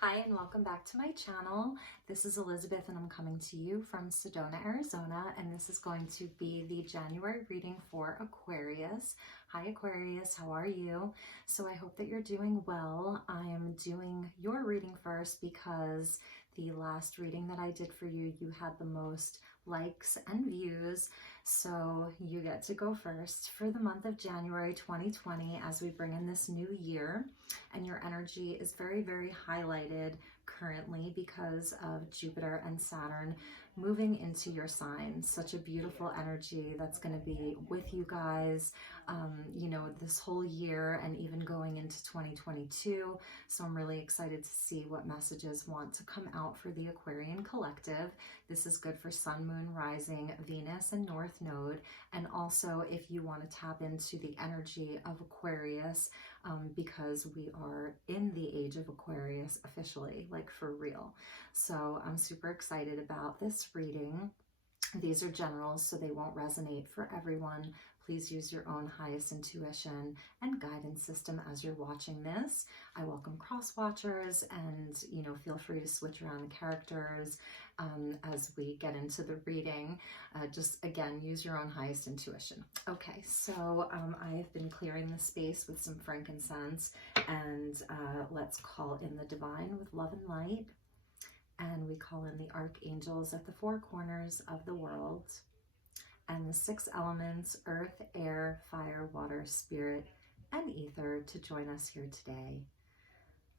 Hi and welcome back to my channel. This is Elizabeth and I'm coming to you from Sedona, Arizona, and this is going to be the January reading for Aquarius. Hi Aquarius, how are you? So I hope that you're doing well. I am doing your reading first because the last reading that I did for you, you had the most likes and views. So you get to go first for the month of January 2020 as we bring in this new year. And your energy is very, very highlighted currently because of Jupiter and Saturn moving into your sign. Such a beautiful energy that's going to be with you guys, this whole year and even going into 2022. So I'm really excited to see what messages want to come out for the Aquarian collective. This is good for Sun, Moon, Rising, Venus, and North Node. And also if you want to tap into the energy of Aquarius, because we are in the age of Aquarius officially, like for real. So I'm super excited about this reading. These are generals, so they won't resonate for everyone. Please use your own highest intuition and guidance system as you're watching this. I welcome cross watchers and, feel free to switch around the characters as we get into the reading. Just again, use your own highest intuition. Okay, so I've been clearing the space with some frankincense and let's call in the divine with love and light. And we call in the archangels at the four corners of the world and the six elements, earth, air, fire, water, spirit, and ether to join us here today.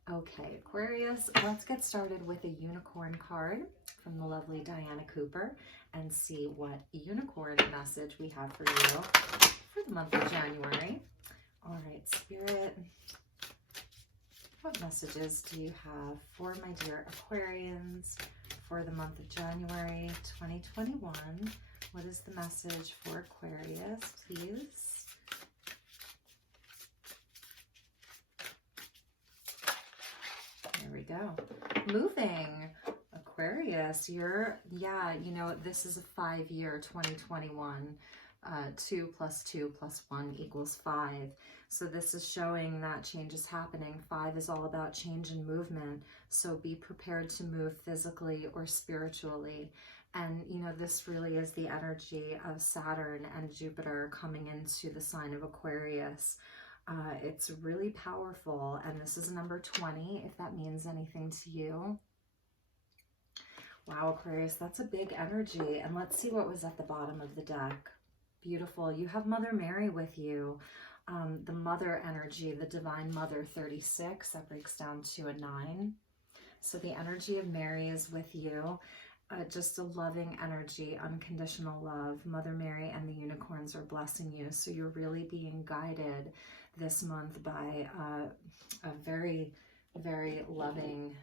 Okay, Aquarius, let's get started with a unicorn card from the lovely Diana Cooper and see what unicorn message we have for you for the month of January. All right, Spirit, what messages do you have for my dear Aquarians for the month of January 2021? What is the message for Aquarius, please? There we go. Moving. Aquarius, this is a 5-year 2021. 2 + 2 + 1 = 5. So this is showing that change is happening. 5 is all about change and movement. So be prepared to move physically or spiritually. And, this really is the energy of Saturn and Jupiter coming into the sign of Aquarius. It's really powerful. And this is number 20, if that means anything to you. Wow, Aquarius, that's a big energy. And let's see what was at the bottom of the deck. Beautiful. You have Mother Mary with you. The mother energy, the divine mother, 36, that breaks down to a 9. So the energy of Mary is with you. Just a loving energy, unconditional love. Mother Mary and the unicorns are blessing you. So you're really being guided this month by a very, very loving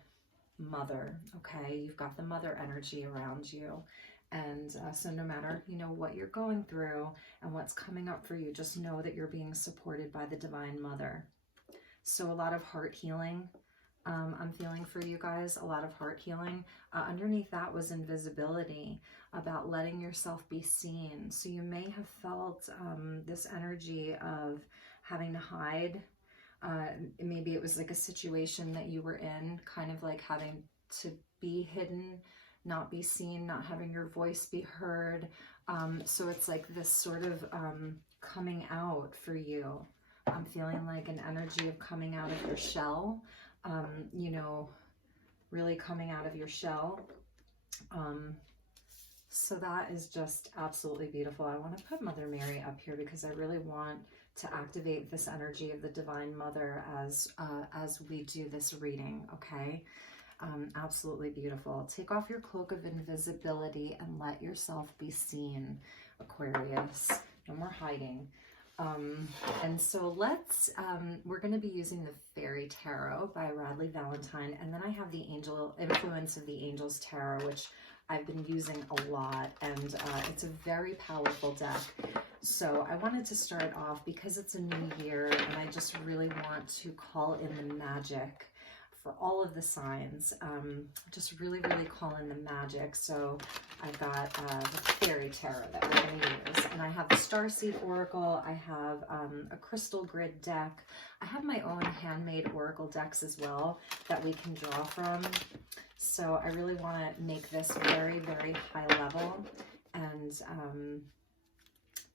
mother. Okay, you've got the mother energy around you. And so no matter, what you're going through and what's coming up for you, just know that you're being supported by the Divine Mother. So a lot of heart healing I'm feeling for you guys, a lot of heart healing. Underneath that was invisibility, about letting yourself be seen. So you may have felt this energy of having to hide. Maybe it was like a situation that you were in, kind of like having to be hidden, not be seen, not having your voice be heard. So it's like this sort of coming out for you. I'm feeling like an energy of coming out of your shell, really coming out of your shell. So that is just absolutely beautiful. I want to put Mother Mary up here because I really want to activate this energy of the Divine Mother as we do this reading, okay? Absolutely beautiful. Take off your cloak of invisibility and let yourself be seen, Aquarius. No more hiding. And so we're going to be using the Fairy Tarot by Radleigh Valentine. And then I have the Influence of the Angels Tarot, which I've been using a lot. And it's a very powerful deck. So I wanted to start off because it's a new year and I just really want to call in the magic for all of the signs. Just really, really call in the magic. So I've got the Fairy Tarot that we're going to use. And I have the Starseed Oracle. I have a Crystal Grid deck. I have my own handmade Oracle decks as well that we can draw from. So I really want to make this very, very high level. And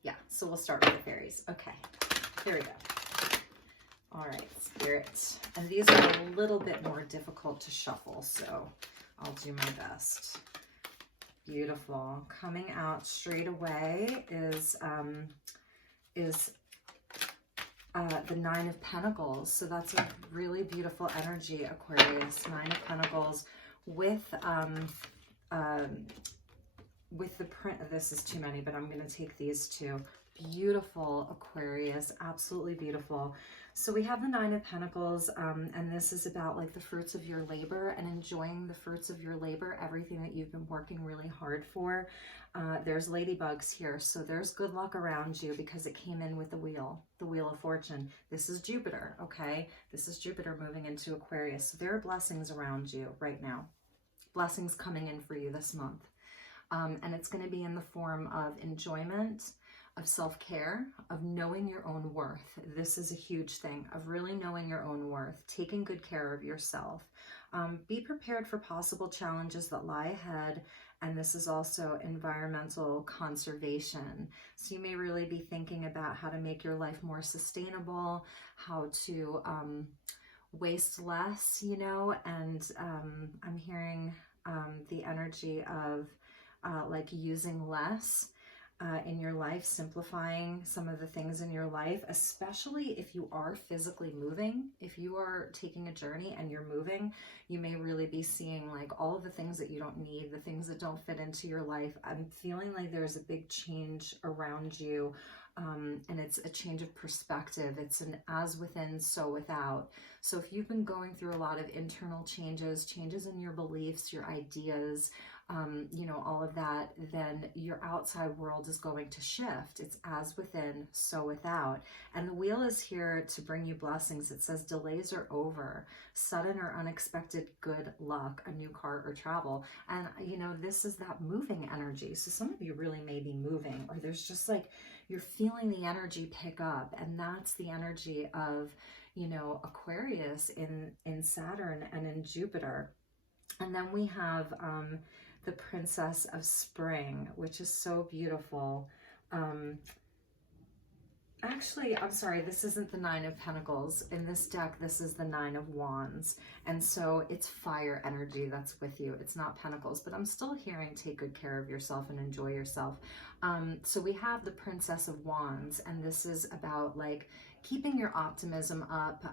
yeah, so we'll start with the fairies. Okay, here we go. All right, Spirit. And these are a little bit more difficult to shuffle, so I'll do my best. Beautiful. Coming out straight away is the Nine of Pentacles. So that's a really beautiful energy, Aquarius. Nine of Pentacles with the print. This is too many, but I'm going to take these two. Beautiful, Aquarius. Absolutely beautiful. So we have the Nine of Pentacles, and this is about like the fruits of your labor and enjoying the fruits of your labor, everything that you've been working really hard for. There's ladybugs here, so there's good luck around you because it came in with the Wheel of Fortune. This is Jupiter, okay? This is Jupiter moving into Aquarius. So there are blessings around you right now. Blessings coming in for you this month. And it's going to be in the form of enjoyment, of self-care, of knowing your own worth. This is a huge thing, of really knowing your own worth, taking good care of yourself. Be prepared for possible challenges that lie ahead. And this is also environmental conservation. So you may really be thinking about how to make your life more sustainable, how to waste less, you know, and I'm hearing the energy of like using less in your life, simplifying some of the things in your life, especially if you are physically moving. If you are taking a journey and you're moving, you may really be seeing like all of the things that you don't need, the things that don't fit into your life. I'm feeling like there's a big change around you, and it's a change of perspective. It's an as within, so without. So if you've been going through a lot of internal changes in your beliefs, your ideas, you know, all of that, then your outside world is going to shift. It's as within, so without. And the Wheel is here to bring you blessings. It says delays are over, sudden or unexpected good luck, a new car or travel. And, you know, this is that moving energy. So some of you really may be moving, or there's just like, you're feeling the energy pick up. And that's the energy of, you know, Aquarius in Saturn and in Jupiter. And then we have the Princess of Spring, which is so beautiful. Actually, I'm sorry, this isn't the Nine of Pentacles. In this deck, this is the Nine of Wands. And so it's fire energy that's with you. It's not Pentacles, but I'm still hearing take good care of yourself and enjoy yourself. So we have the Princess of Wands, and this is about like keeping your optimism up.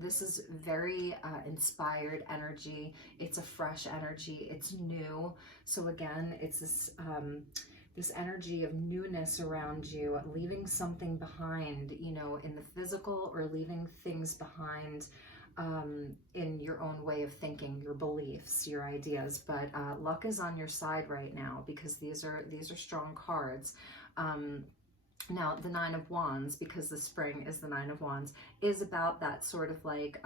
This is very inspired energy. It's a fresh energy. It's new. So again, it's this this energy of newness around you, leaving something behind, you know, in the physical, or leaving things behind in your own way of thinking, your beliefs, your ideas. But luck is on your side right now because these are strong cards. Now, the Nine of Wands, because the spring is the Nine of Wands, is about that sort of like,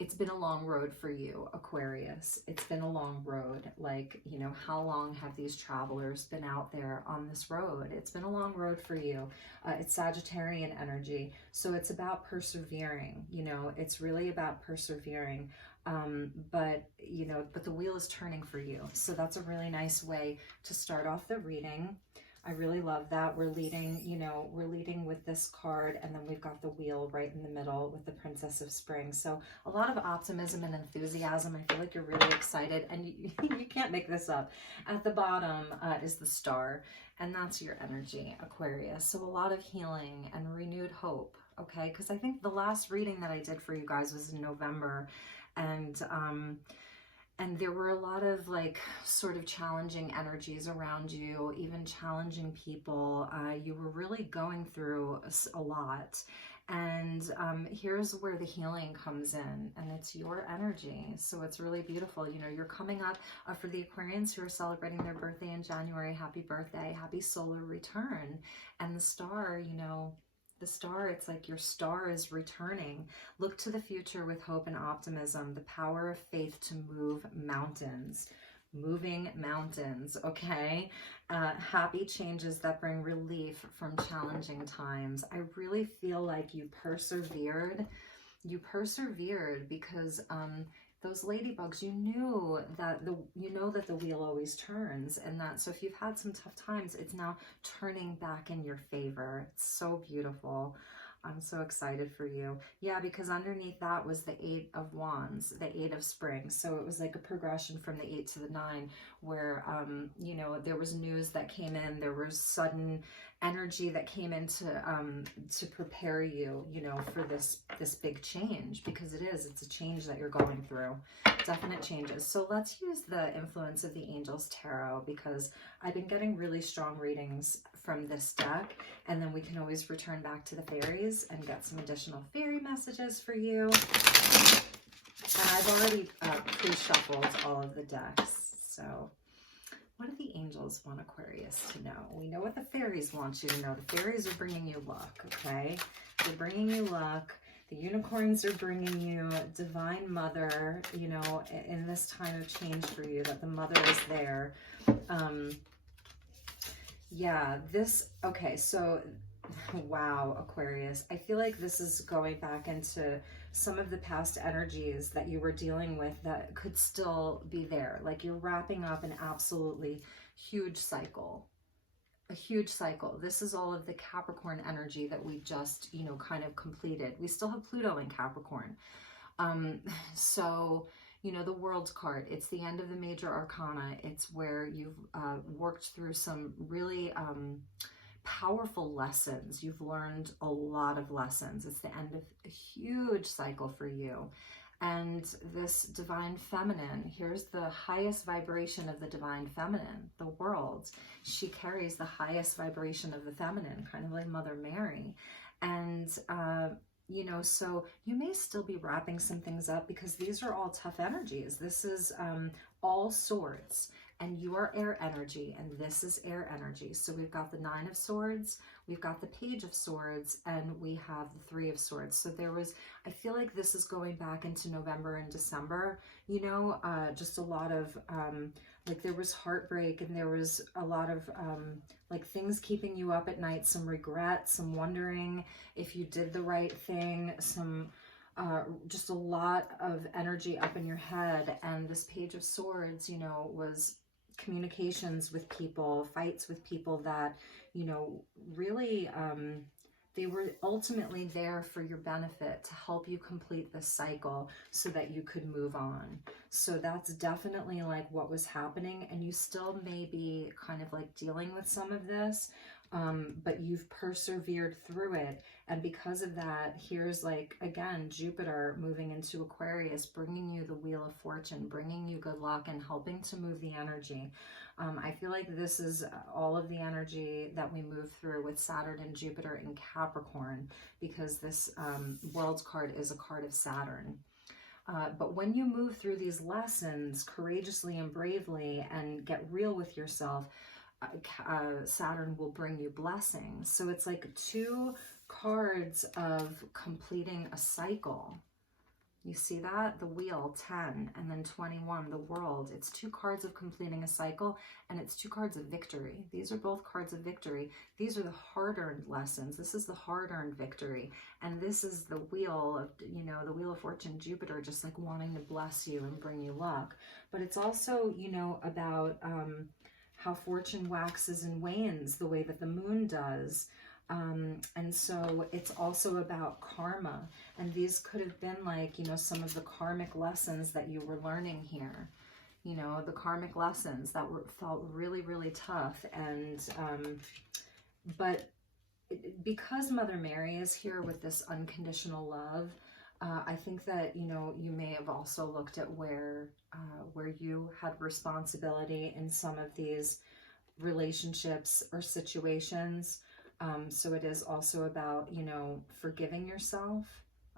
it's been a long road for you, Aquarius. It's been a long road. Like, you know, how long have these travelers been out there on this road? It's been a long road for you. It's Sagittarian energy. So it's about persevering, you know, it's really about persevering. But, you know, but the wheel is turning for you. So that's a really nice way to start off the reading. I really love that. We're leading, you know, we're leading with this card, and then we've got the wheel right in the middle with the Princess of Spring. So a lot of optimism and enthusiasm. I feel like you're really excited, and you can't make this up. At the bottom is the star, and that's your energy, Aquarius. So a lot of healing and renewed hope, okay? Because I think the last reading that I did for you guys was in November, and there were a lot of like sort of challenging energies around you, even challenging people. You were really going through a lot. And here's where the healing comes in, and it's your energy. So it's really beautiful. You know, you're coming up for the Aquarians who are celebrating their birthday in January. Happy birthday, happy solar return. And the star, you know, The star, it's like your star is returning. Look to the future with hope and optimism, the power of faith to move mountains. Moving mountains, okay? Happy changes that bring relief from challenging times. I really feel like you persevered. You persevered because those ladybugs, you knew that the wheel always turns, and that so if you've had some tough times, it's now turning back in your favor. It's so beautiful. I'm so excited for you. Yeah, because underneath that was the 8 of Wands, the 8 of Springs. So it was like a progression from the 8 to the 9 where, you know, there was news that came in. There was sudden energy that came in to prepare you, you know, for this big change, because it's a change that you're going through. Definite changes. So let's use the influence of the Angels Tarot, because I've been getting really strong readings from this deck, and then we can always return back to the fairies and get some additional fairy messages for you. And I've already pre-shuffled all of the decks. So what do the angels want Aquarius to know? We know what the fairies want you to know. The fairies are bringing you luck, okay? They're bringing you luck. The unicorns are bringing you Divine Mother, you know, in this time of change for you, that the mother is there. Yeah, okay, so, wow, Aquarius. I feel like this is going back into some of the past energies that you were dealing with that could still be there. Like you're wrapping up an absolutely huge cycle. A huge cycle. This is all of the Capricorn energy that we just, you know, kind of completed. We still have Pluto in Capricorn. So, you know, the World card, it's the end of the major arcana. It's where you've worked through some really powerful lessons. You've learned a lot of lessons. It's the end of a huge cycle for you. And this divine feminine, here's the highest vibration of the divine feminine, the world. She carries the highest vibration of the feminine, kind of like Mother Mary. And, you know, so you may still be wrapping some things up, because these are all tough energies. This is all swords, and you are air energy, and this is air energy. So we've got the 9 of Swords, we've got the Page of Swords, and we have the 3 of Swords. So there was, I feel like this is going back into November and December, you know, just a lot of, like there was heartbreak, and there was a lot of, like things keeping you up at night, some regret, some wondering if you did the right thing, some, just a lot of energy up in your head. And this Page of Swords, you know, was communications with people, fights with people that, you know, really, they were ultimately there for your benefit, to help you complete the cycle so that you could move on. So that's definitely like what was happening, and you still may be kind of like dealing with some of this, but you've persevered through it. And because of that, here's like, again, Jupiter moving into Aquarius, bringing you the Wheel of Fortune, bringing you good luck, and helping to move the energy. I feel like this is all of the energy that we move through with Saturn and Jupiter in Capricorn, because this World card is a card of Saturn. But when you move through these lessons courageously and bravely and get real with yourself, Saturn will bring you blessings. So it's like 2 cards of completing a cycle. You see that? The Wheel, 10, and then 21, the World. It's 2 cards of completing a cycle, and it's 2 cards of victory. These are both cards of victory. These are the hard-earned lessons. This is the hard-earned victory. And this is the Wheel of, you know, the Wheel of Fortune, Jupiter, just like wanting to bless you and bring you luck. But it's also, you know, about how fortune waxes and wanes the way that the moon does. And so it's also about karma. And these could have been like, you know, some of the karmic lessons that you were learning here. You know, the karmic lessons that felt really, really tough. And, but because Mother Mary is here with this unconditional love, I think that, you know, you may have also looked at where you had responsibility in some of these relationships or situations. So it is also about, you know, forgiving yourself,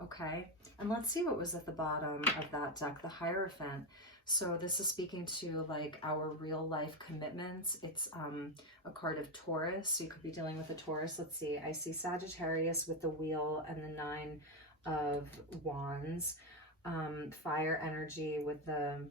okay? And let's see what was at the bottom of that deck, the Hierophant. So this is speaking to like our real life commitments. It's a card of Taurus, so you could be dealing with a Taurus. Let's see, I see Sagittarius with the Wheel and the Nine of Wands, fire energy with the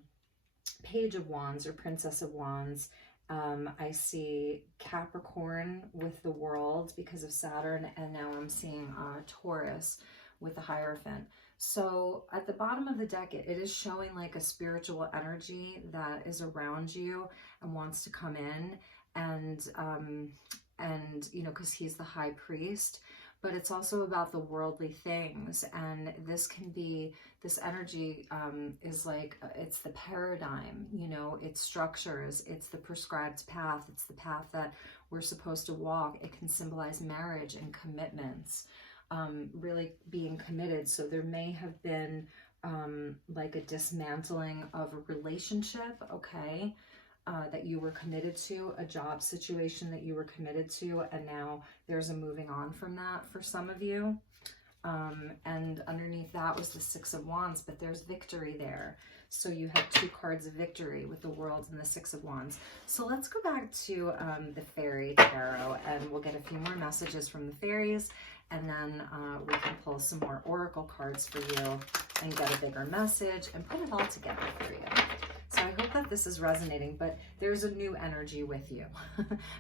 Page of Wands or Princess of Wands. I see Capricorn with the World because of Saturn, and now I'm seeing Taurus with the Hierophant. So at the bottom of the deck, it is showing like a spiritual energy that is around you and wants to come in, and you know, because he's the high priest. But it's also about the worldly things, and this can be, this energy is like, it's the paradigm, you know, it's structures, it's the prescribed path, it's the path that we're supposed to walk. It can symbolize marriage and commitments, really being committed. So there may have been like a dismantling of a relationship, okay, that you were committed to, a job situation that you were committed to, and now there's a moving on from that for some of you. And underneath that was the Six of Wands, but there's victory there. So you have two cards of victory with the World and the Six of Wands. So let's go back to the Fairy Tarot, and we'll get a few more messages from the fairies, and then we can pull some more oracle cards for you and get a bigger message and put it all together for you. So I hope that this is resonating, but there's a new energy with you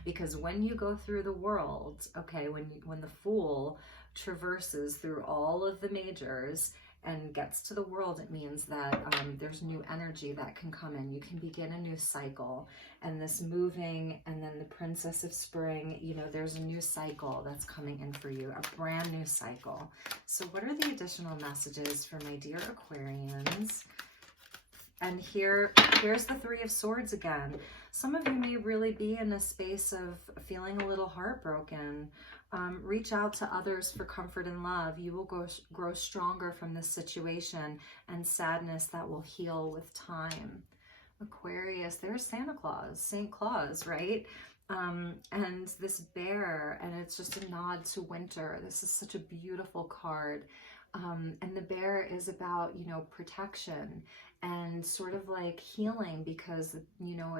because when you go through the world, okay, when the Fool traverses through all of the majors and gets to the world, it means that there's new energy that can come in. You can begin a new cycle, and this moving, and then the Princess of Spring, you know, there's a new cycle that's coming in for you, a brand new cycle. So what are the additional messages for my dear Aquarians? And here's the Three of Swords again. Some of you may really be in a space of feeling a little heartbroken. Reach out to others for comfort and love. You will grow stronger from this situation and sadness that will heal with time. Aquarius, there's Santa Claus, St. Claus, right? And this bear, and it's just a nod to winter. This is such a beautiful card. And the bear is about, you know, protection and sort of like healing, because, you know,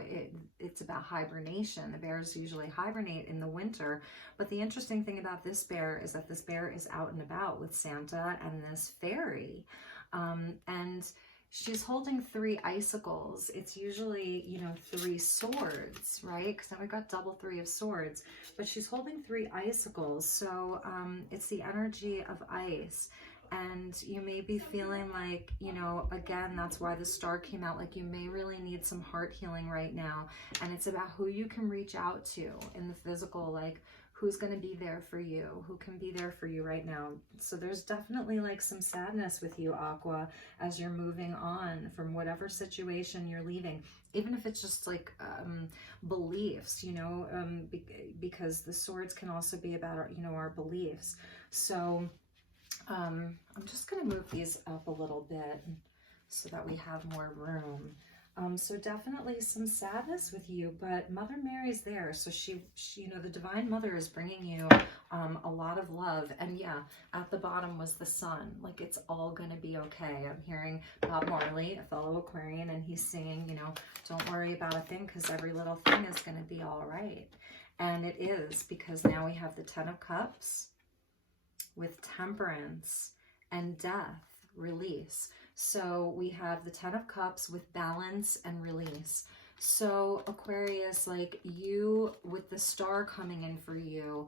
it's about hibernation. The bears usually hibernate in the winter. But the interesting thing about this bear is that this bear is out and about with Santa and this fairy. And she's holding 3 icicles. It's usually, you know, 3 swords, right? Because now we got double 3 of swords. But she's holding 3 icicles. So it's the energy of ice. And you may be feeling like, you know, again, that's why the star came out, like you may really need some heart healing right now. And it's about who you can reach out to in the physical, like who's going to be there for you, who can be there for you right now. So there's definitely like some sadness with you, Aqua, as you're moving on from whatever situation you're leaving, even if it's just like beliefs, you know, because the swords can also be about, our, you know, our beliefs. So I'm just going to move these up a little bit so that we have more room. So definitely some sadness with you, but Mother Mary's there. So she, you know, the Divine Mother is bringing you a lot of love. And yeah, at the bottom was the sun. Like, it's all going to be okay. I'm hearing Bob Marley, a fellow Aquarian, and he's singing, you know, don't worry about a thing because every little thing is going to be all right. And it is, because now we have the 10 of Cups with Temperance and Death, release. So we have the 10 of Cups with balance and release. So Aquarius, like you, with the star coming in for you,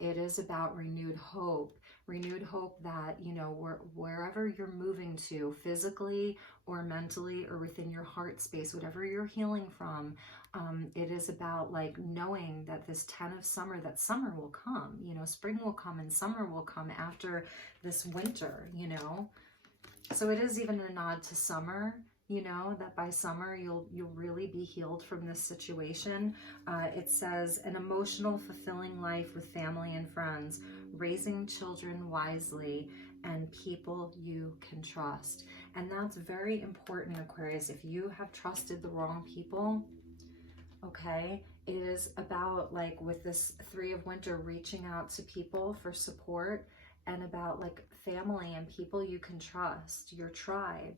it is about renewed hope that, you know, wherever you're moving to, physically or mentally or within your heart space, whatever you're healing from, it is about like knowing that this 10 of summer, that summer will come, you know, spring will come and summer will come after this winter, you know. So it is even a nod to summer, you know, that by summer you'll really be healed from this situation. It says an emotional, fulfilling life with family and friends, raising children wisely, and people you can trust. And that's very important, Aquarius. If you have trusted the wrong people, okay, it is about, like with this 3 of Winter, reaching out to people for support and about like family and people you can trust, your tribe.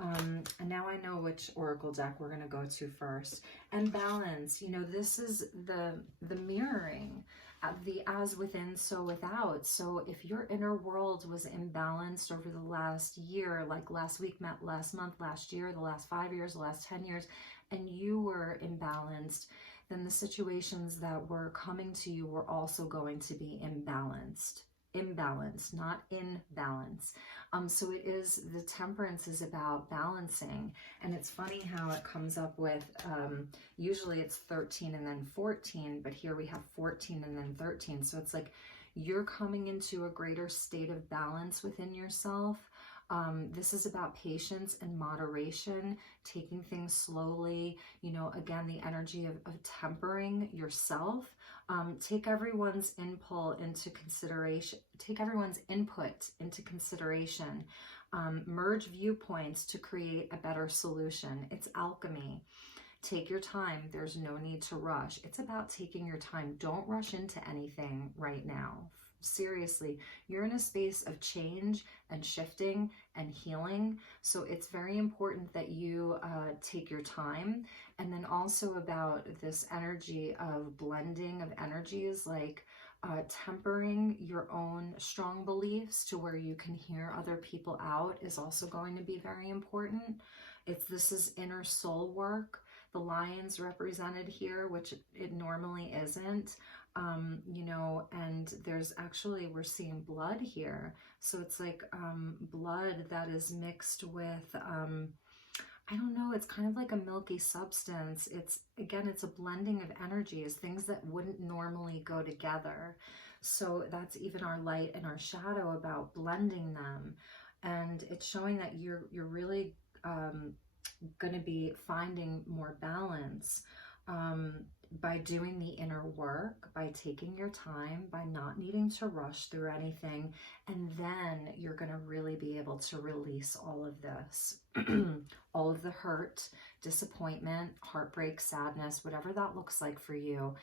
And now I know which oracle deck we're going to go to first. And balance, you know, this is the mirroring of the as within, so without. So if your inner world was imbalanced over the last year, like last week, last month, last year, the last 5 years, the last 10 years, and you were imbalanced, then the situations that were coming to you were also going to be imbalanced. Imbalance, not in balance. So it is, the temperance is about balancing. And it's funny how it comes up with, usually it's 13 and then 14, but here we have 14 and then 13. So it's like you're coming into a greater state of balance within yourself. This is about patience and moderation, taking things slowly, you know, again, the energy of tempering yourself. Take everyone's input into consideration, take everyone's input into consideration, merge viewpoints to create a better solution. It's alchemy. Take your time. There's no need to rush. It's about taking your time. Don't rush into anything right now. Seriously, you're in a space of change and shifting and healing. So it's very important that you take your time. And then also about this energy of blending of energies, like tempering your own strong beliefs to where you can hear other people out is also going to be very important. This is inner soul work. The lion's represented here, which it normally isn't. You know, and there's actually, we're seeing blood here. So it's like blood that is mixed with, I don't know, it's kind of like a milky substance. It's, again, it's a blending of energies, things that wouldn't normally go together. So that's even our light and our shadow, about blending them. And it's showing that you're really going to be finding more balance. By doing the inner work, by taking your time, by not needing to rush through anything. And then you're going to really be able to release all of this, all of the hurt, disappointment, heartbreak, sadness, whatever that looks like for you.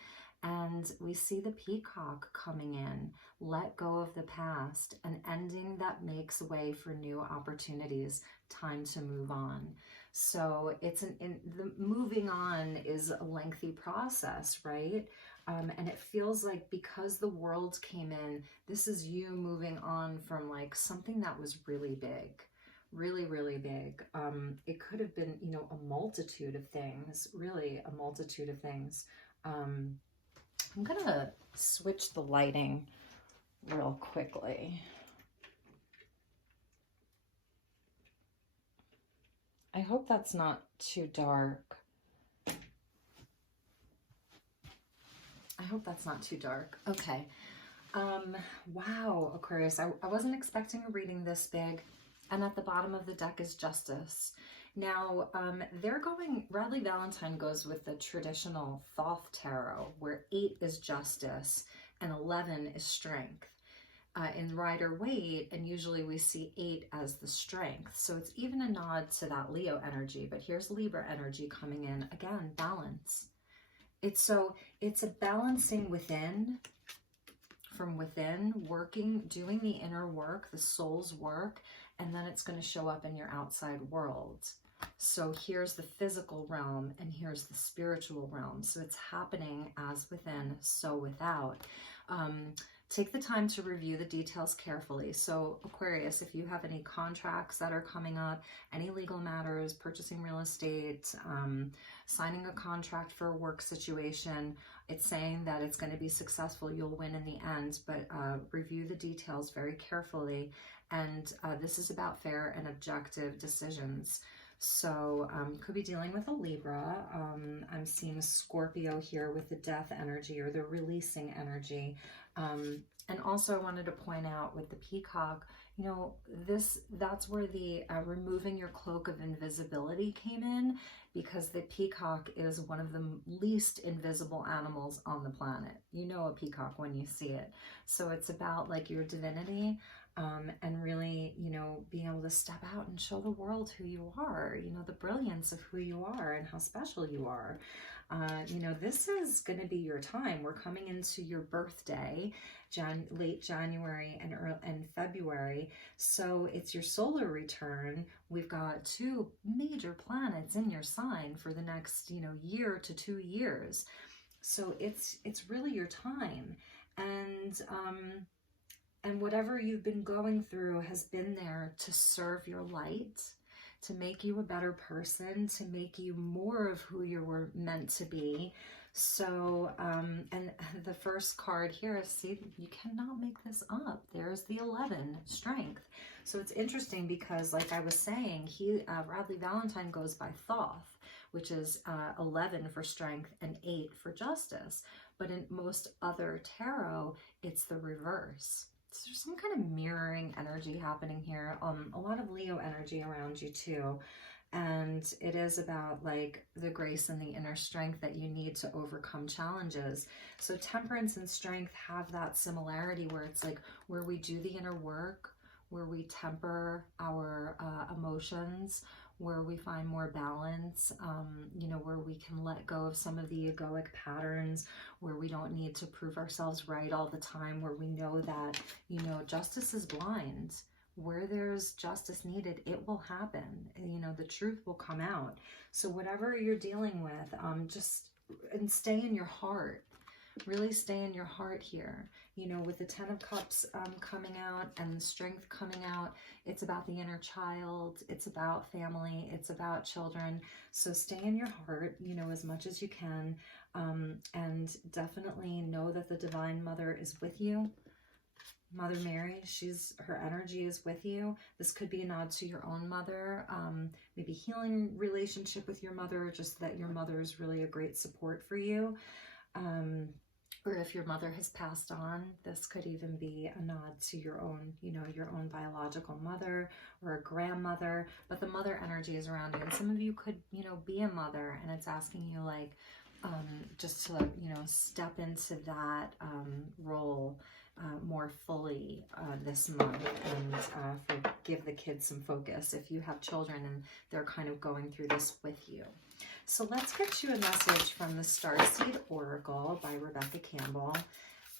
And we see the peacock coming in. Let go of the past, an ending that makes way for new opportunities. Time to move on. So it's the moving on is a lengthy process, right? And it feels like because the world came in, this is you moving on from like something that was really big, really, really big. It could have been, you know, a multitude of things, really a multitude of things. I'm gonna switch the lighting real quickly. I hope that's not too dark. I hope that's not too dark. Okay. Wow, Aquarius, I wasn't expecting a reading this big. And at the bottom of the deck is Justice. Now, Radley Valentine goes with the traditional Thoth Tarot, where 8 is justice and 11 is strength. In Rider-Waite, and usually we see 8 as the strength. So it's even a nod to that Leo energy, but here's Libra energy coming in. Again, balance. It's a balancing within, from within, working, doing the inner work, the soul's work, and then it's going to show up in your outside world. So here's the physical realm and here's the spiritual realm. So it's happening as within, so without. Take the time to review the details carefully. So Aquarius, if you have any contracts that are coming up, any legal matters, purchasing real estate, signing a contract for a work situation, it's saying that it's going to be successful. You'll win in the end, but review the details very carefully. And this is about fair and objective decisions. So could be dealing with a Libra. I'm seeing a Scorpio here with the death energy or the releasing energy. And also I wanted to point out with the peacock, you know, that's where the removing your cloak of invisibility came in, because the peacock is one of the least invisible animals on the planet. You know a peacock when you see it. So it's about like your divinity. and really, you know, being able to step out and show the world who you are, you know, the brilliance of who you are and how special you are. You know, this is going to be your time. We're coming into your birthday, late January and February. So it's your solar return. We've got 2 major planets in your sign for the next, you know, year to 2 years. So it's really your time. And whatever you've been going through has been there to serve your light, to make you a better person, to make you more of who you were meant to be. So, and the first card here, see, you cannot make this up. There's the 11, strength. So it's interesting because, like I was saying, Radley Valentine goes by Thoth, which is 11 for strength and 8 for justice. But in most other tarot, it's the reverse. So there's some kind of mirroring energy happening here. A lot of Leo energy around you too. And it is about like the grace and the inner strength that you need to overcome challenges. So temperance and strength have that similarity where it's like where we do the inner work, where we temper our emotions, where we find more balance, you know, where we can let go of some of the egoic patterns, where we don't need to prove ourselves right all the time, where we know that, you know, justice is blind. Where there's justice needed, it will happen. You know, the truth will come out. So whatever you're dealing with, just stay in your heart. Really stay in your heart here. You know, with the 10 of Cups coming out and the strength coming out, it's about the inner child, it's about family, it's about children. So stay in your heart, you know, as much as you can, and definitely know that the Divine Mother is with you. Mother Mary, her energy is with you. This could be a nod to your own mother, maybe healing relationship with your mother, just that your mother is really a great support for you. Or if your mother has passed on, this could even be a nod to your own, you know, your own biological mother or a grandmother, but the mother energy is around you. And some of you could, you know, be a mother, and it's asking you like, just to, you know, step into that role more fully this month, and give the kids some focus if you have children and they're kind of going through this with you. So let's get you a message from the Starseed Oracle by Rebecca Campbell,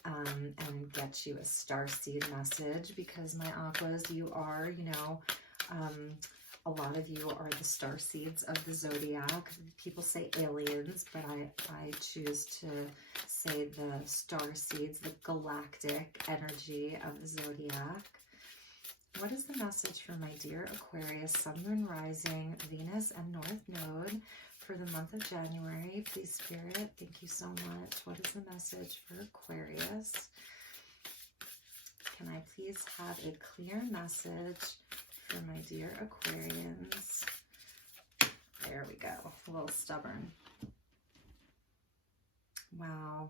and get you a starseed message, because my Aquas, you are, you know, a lot of you are the star seeds of the zodiac. People say aliens, but I choose to say the star seeds, the galactic energy of the zodiac. What is the message for my dear Aquarius, Sun, Moon, Rising, Venus, and North Node for the month of January? Please, Spirit, thank you so much. What is the message for Aquarius? Can I please have a clear message for my dear Aquarians? There we go. A little stubborn. Wow.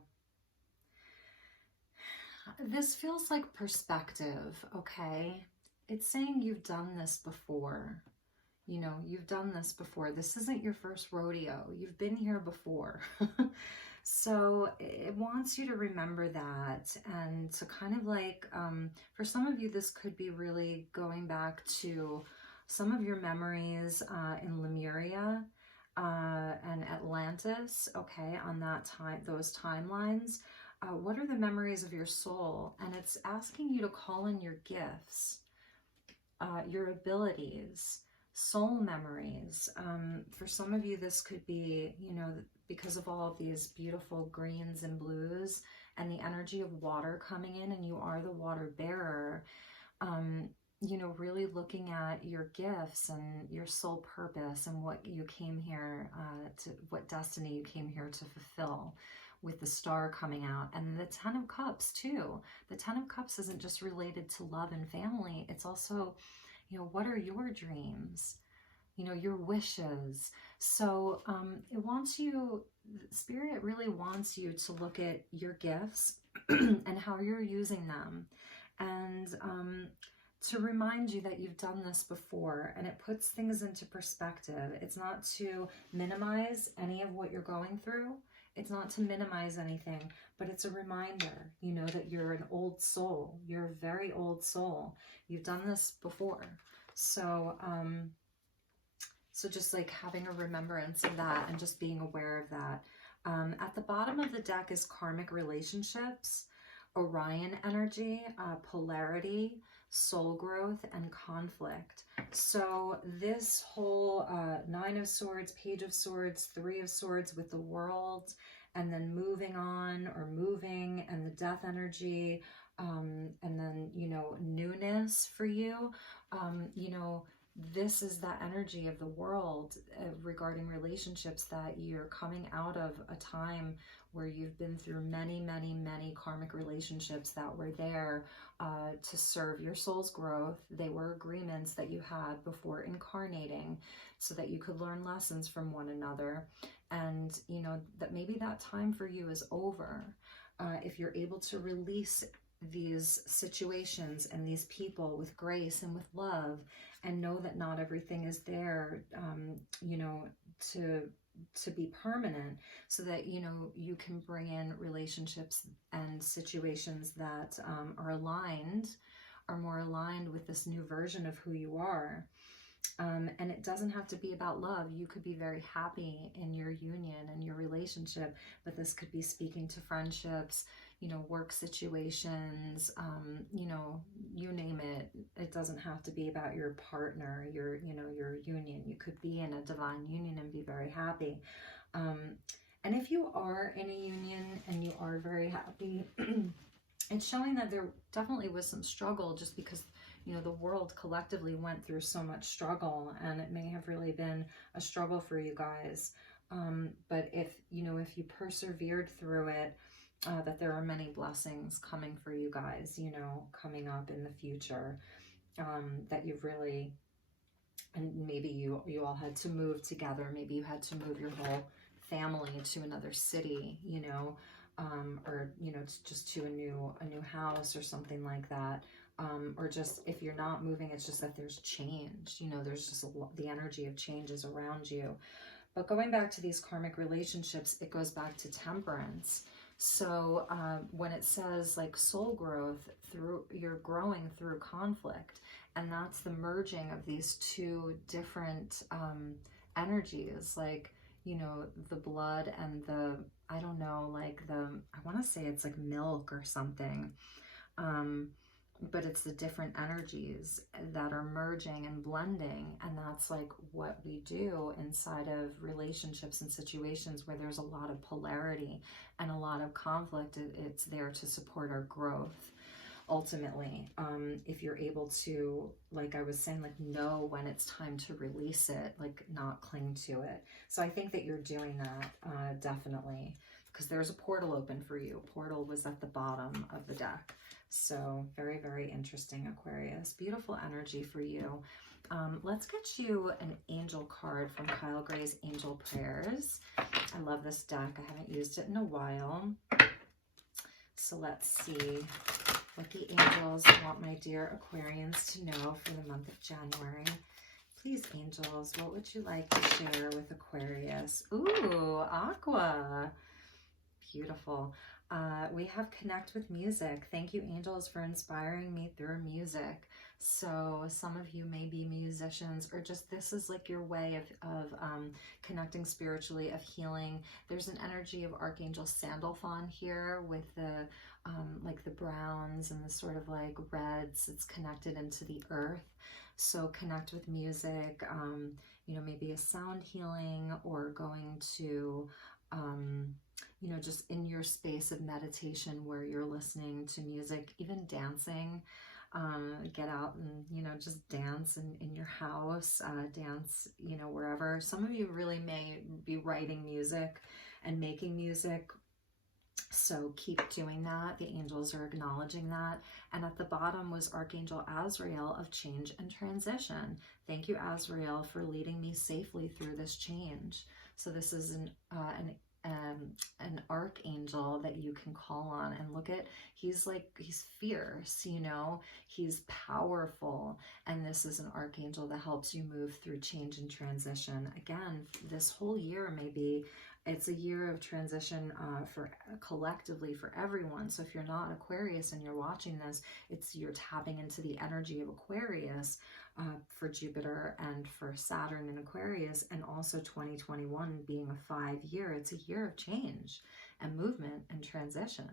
This feels like perspective, okay? It's saying you've done this before. You know, you've done this before. This isn't your first rodeo. You've been here before. So it wants you to remember that, and to kind of like, for some of you, this could be really going back to some of your memories in Lemuria and Atlantis, okay, on that time, those timelines. What are the memories of your soul? And it's asking you to call in your gifts, your abilities, soul memories. For some of you, this could be, you know, because of all of these beautiful greens and blues and the energy of water coming in, and you are the water bearer, you know, really looking at your gifts and your soul purpose and what you came here what destiny you came here to fulfill, with the star coming out. And the 10 of Cups too. The 10 of Cups isn't just related to love and family. It's also, you know, what are your dreams? You know, your wishes. So it wants you, Spirit really wants you to look at your gifts and how you're using them. And to remind you that you've done this before, and it puts things into perspective. It's not to minimize any of what you're going through. it's not to minimize anything, but it's a reminder, you know, that you're an old soul. You're a very old soul. You've done this before. So, so just like having a remembrance of that and just being aware of that. At the bottom of the deck is karmic relationships, Orion energy, polarity, soul growth, and conflict. So this whole Nine of Swords, Page of Swords, Three of Swords with the World, and then moving on or moving, and the death energy, and then, you know, newness for you, you know, this is that energy of the world regarding relationships, that you're coming out of a time where you've been through many, many, many karmic relationships that were there to serve your soul's growth. They were agreements that you had before incarnating so that you could learn lessons from one another. And, you know, that maybe that time for you is over. If you're able to release these situations and these people with grace and with love, and know that not everything is there, you know, to be permanent, so that, you know, you can bring in relationships and situations that are more aligned with this new version of who you are. And it doesn't have to be about love. You could be very happy in your union and your relationship, but this could be speaking to friendships, you know, work situations, you know, you name it. It doesn't have to be about your partner, your, you know, your union. You could be in a divine union and be very happy. And if you are in a union and you are very happy, it's showing that there definitely was some struggle, just because, you know, the world collectively went through so much struggle, and it may have really been a struggle for you guys. But if, you know, if you persevered through it, that there are many blessings coming for you guys, you know, coming up in the future, that you've really, and maybe you all had to move together. Maybe you had to move your whole family to another city, you know, or, you know, just to a new house or something like that. Or just, if you're not moving, it's just that there's change, you know, there's just the energy of change is around you. But going back to these karmic relationships, it goes back to temperance. So when it says like soul growth, you're growing through conflict, and that's the merging of these two different energies, like, you know, the blood and the, I don't know, like I want to say it's like milk or something. But it's the different energies that are merging and blending, and that's like what we do inside of relationships and situations where there's a lot of polarity and a lot of conflict. It's there to support our growth. Ultimately, if you're able to, like I was saying, like know when it's time to release it, like not cling to it. So I think that you're doing that, definitely, because there's a portal open for you. Portal was at the bottom of the deck. So very, very interesting, Aquarius. Beautiful energy for you. Let's get you an angel card from Kyle Gray's Angel Prayers. I love this deck. I haven't used it in a while. So let's see what the angels want my dear Aquarians to know for the month of January. Please, angels, what would you like to share with Aquarius? Ooh, Aqua. Beautiful. We have Connect with Music. Thank you, angels, for inspiring me through music. So some of you may be musicians, or just this is like your way of connecting spiritually, of healing. There's an energy of Archangel Sandalphon here with the like the browns and the sort of like reds. It's connected into the earth. So connect with music, you know, maybe a sound healing, or going to you know, just in your space of meditation where you're listening to music, even dancing, get out and, you know, just dance in your house, dance, you know, wherever. Some of you really may be writing music and making music, so keep doing that. The angels are acknowledging that. And at the bottom was Archangel Azrael of change and transition. Thank you, Azrael, for leading me safely through this change. So this is an archangel that you can call on, and look at, he's fierce, you know, he's powerful, and this is an archangel that helps you move through change and transition. Again, this whole year may be It's a year of transition for collectively for everyone. So if you're not Aquarius and you're watching this, you're tapping into the energy of Aquarius for Jupiter and for Saturn in Aquarius, and also 2021 being a 5-year. It's a year of change and movement and transition.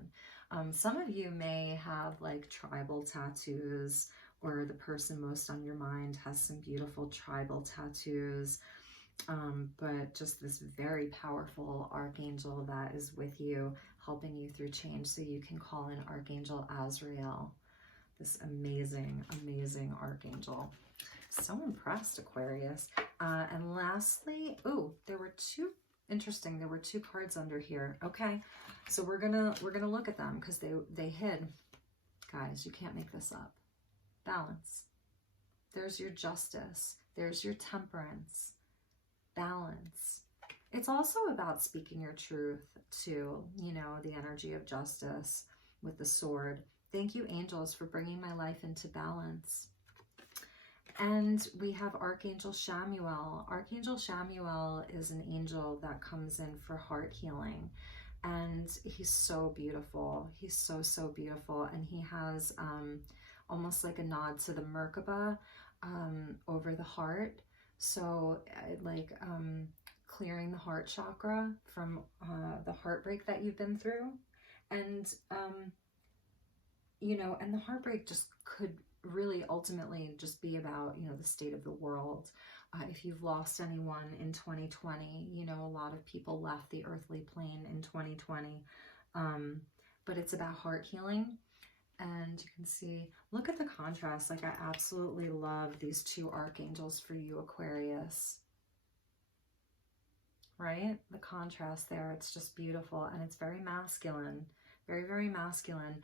Some of you may have like tribal tattoos, or the person most on your mind has some beautiful tribal tattoos. But just this very powerful archangel that is with you, helping you through change. So you can call in Archangel Azrael, this amazing, amazing archangel. So impressed, Aquarius. And lastly, there were two cards under here. Okay, so we're gonna look at them because they hid. Guys, you can't make this up. Balance. There's your justice. There's your temperance. Balance. It's also about speaking your truth too, you know, the energy of justice with the sword. Thank you, angels, for bringing my life into balance. And we have Archangel Chamuel. Archangel Chamuel is an angel that comes in for heart healing. And he's so beautiful. He's so, so beautiful. And he has almost like a nod to the Merkaba over the heart. So like clearing the heart chakra from the heartbreak that you've been through. And, you know, and the heartbreak just could really ultimately just be about, you know, the state of the world. If you've lost anyone in 2020, you know, a lot of people left the earthly plane in 2020. But it's about heart healing. And you can see, look at the contrast. Like, I absolutely love these two archangels for you, Aquarius. Right? The contrast there, it's just beautiful. And it's very masculine, very, very masculine.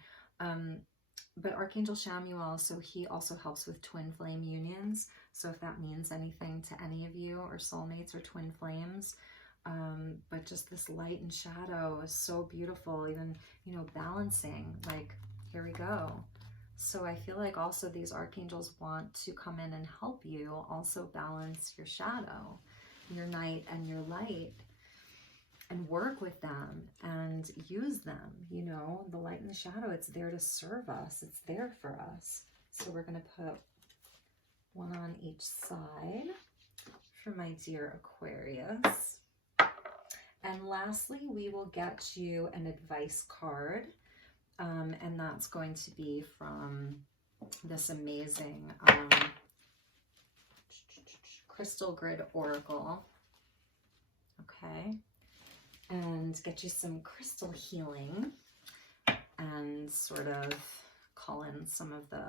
But Archangel Chamuel, so he also helps with twin flame unions. So if that means anything to any of you, or soulmates or twin flames, but just this light and shadow is so beautiful. Even, you know, balancing, like, here we go. So I feel like also these archangels want to come in and help you also balance your shadow, your night and your light, and work with them and use them. You know, the light and the shadow, it's there to serve us. It's there for us. So we're going to put one on each side for my dear Aquarius. And lastly, we will get you an advice card. And that's going to be from this amazing Crystal Grid Oracle. Okay. And get you some crystal healing and sort of call in some of the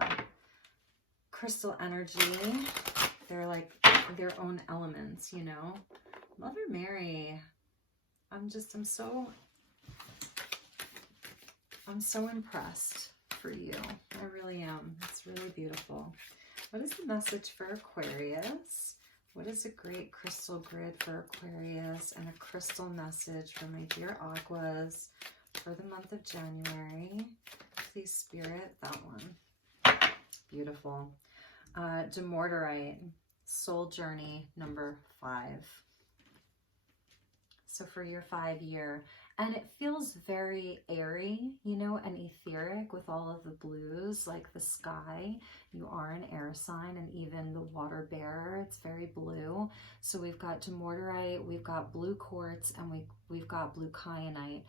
crystal energy. They're like their own elements, you know. Mother Mary, I'm so impressed for you. I really am. It's really beautiful. What is the message for Aquarius? What is a great crystal grid for Aquarius, and a crystal message for my dear Aquas for the month of January? Please, Spirit, that one. Beautiful. Demorderite, soul journey number 5. So for your 5-year, and it feels very airy, you know, and etheric with all of the blues, like the sky. You are an air sign, and even the water bearer, it's very blue. So we've got Demorderite, we've got blue quartz, and we've got blue kyanite.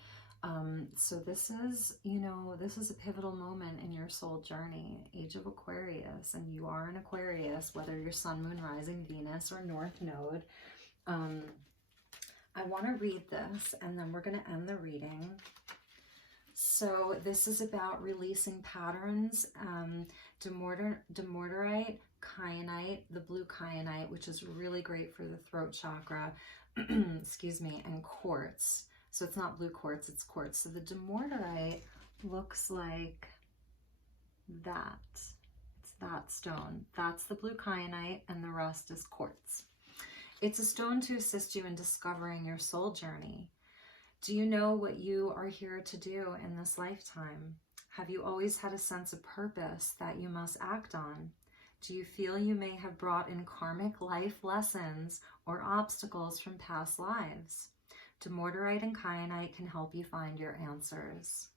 So this is, you know, this is a pivotal moment in your soul journey, age of Aquarius, and you are an Aquarius, whether you're sun, moon, rising, Venus, or north node. I want to read this, and then we're going to end the reading. So this is about releasing patterns. Demorderite, kyanite, the blue kyanite, which is really great for the throat chakra, excuse me, and quartz. So it's not blue quartz, it's quartz. So the demorderite looks like that. It's that stone. That's the blue kyanite, and the rest is quartz. It's a stone to assist you in discovering your soul journey. Do you know what you are here to do in this lifetime? Have you always had a sense of purpose that you must act on? Do you feel you may have brought in karmic life lessons or obstacles from past lives? Dumortierite and kyanite can help you find your answers.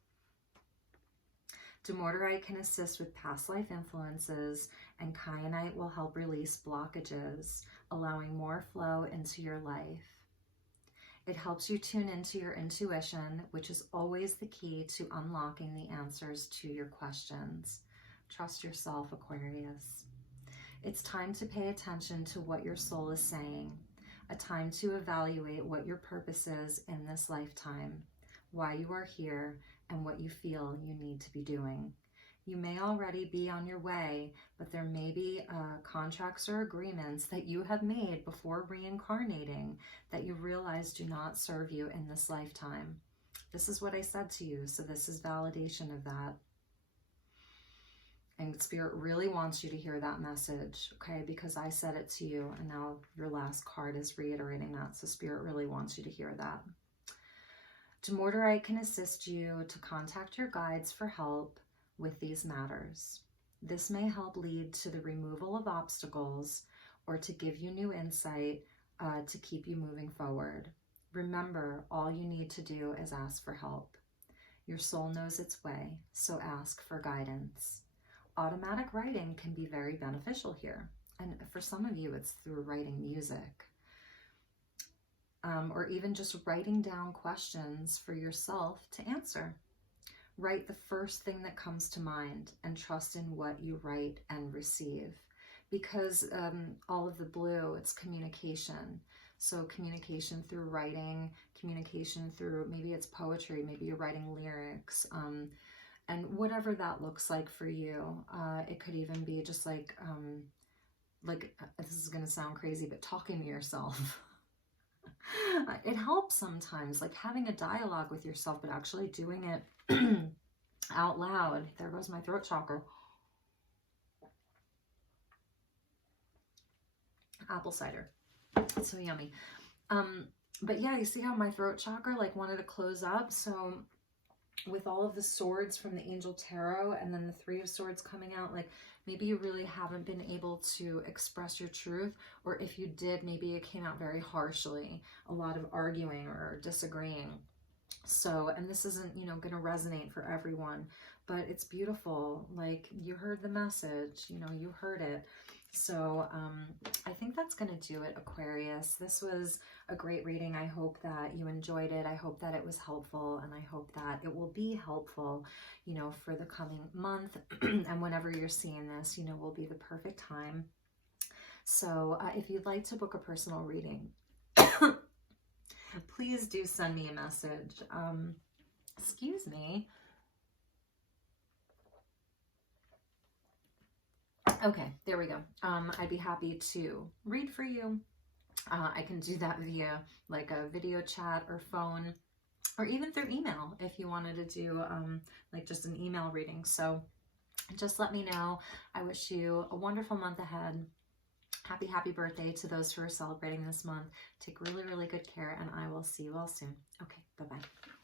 Dumortierite can assist with past life influences, and kyanite will help release blockages, allowing more flow into your life. It helps you tune into your intuition, which is always the key to unlocking the answers to your questions. Trust yourself, Aquarius. It's time to pay attention to what your soul is saying, a time to evaluate what your purpose is in this lifetime, why you are here, and what you feel you need to be doing. You may already be on your way, but there may be contracts or agreements that you have made before reincarnating that you realize do not serve you in this lifetime. This is what I said to you, so this is validation of that. And Spirit really wants you to hear that message, okay? Because I said it to you, and now your last card is reiterating that, so Spirit really wants you to hear that. Dumortierite can assist you to contact your guides for help with these matters. This may help lead to the removal of obstacles or to give you new insight to keep you moving forward. Remember, all you need to do is ask for help. Your soul knows its way, so ask for guidance. Automatic writing can be very beneficial here. And for some of you, it's through writing music. Or even just writing down questions for yourself to answer. Write the first thing that comes to mind and trust in what you write and receive. Because all of the blue, it's communication. So communication through writing, communication through, maybe it's poetry, maybe you're writing lyrics, and whatever that looks like for you. It could even be just like this is going to sound crazy, but talking to yourself. It helps sometimes, like having a dialogue with yourself, but actually doing it out loud. There goes my throat chakra. Apple cider. It's so yummy. But yeah, you see how my throat chakra like wanted to close up? So with all of the swords from the Angel Tarot and then the Three of Swords coming out, like maybe you really haven't been able to express your truth, or if you did, maybe it came out very harshly, a lot of arguing or disagreeing. So, and this isn't, you know, going to resonate for everyone, but it's beautiful. Like you heard the message, you know, you heard it. So I think that's going to do it, Aquarius. This was a great reading. I hope that you enjoyed it. I hope that it was helpful, and I hope that it will be helpful, you know, for the coming month. And whenever you're seeing this, you know, will be the perfect time. So if you'd like to book a personal reading, please do send me a message. Excuse me. Okay, there we go. I'd be happy to read for you. I can do that via like a video chat or phone, or even through email if you wanted to do like just an email reading. So just let me know. I wish you a wonderful month ahead. Happy birthday to those who are celebrating this month. Take really, really good care, and I will see you all soon. Okay, bye-bye.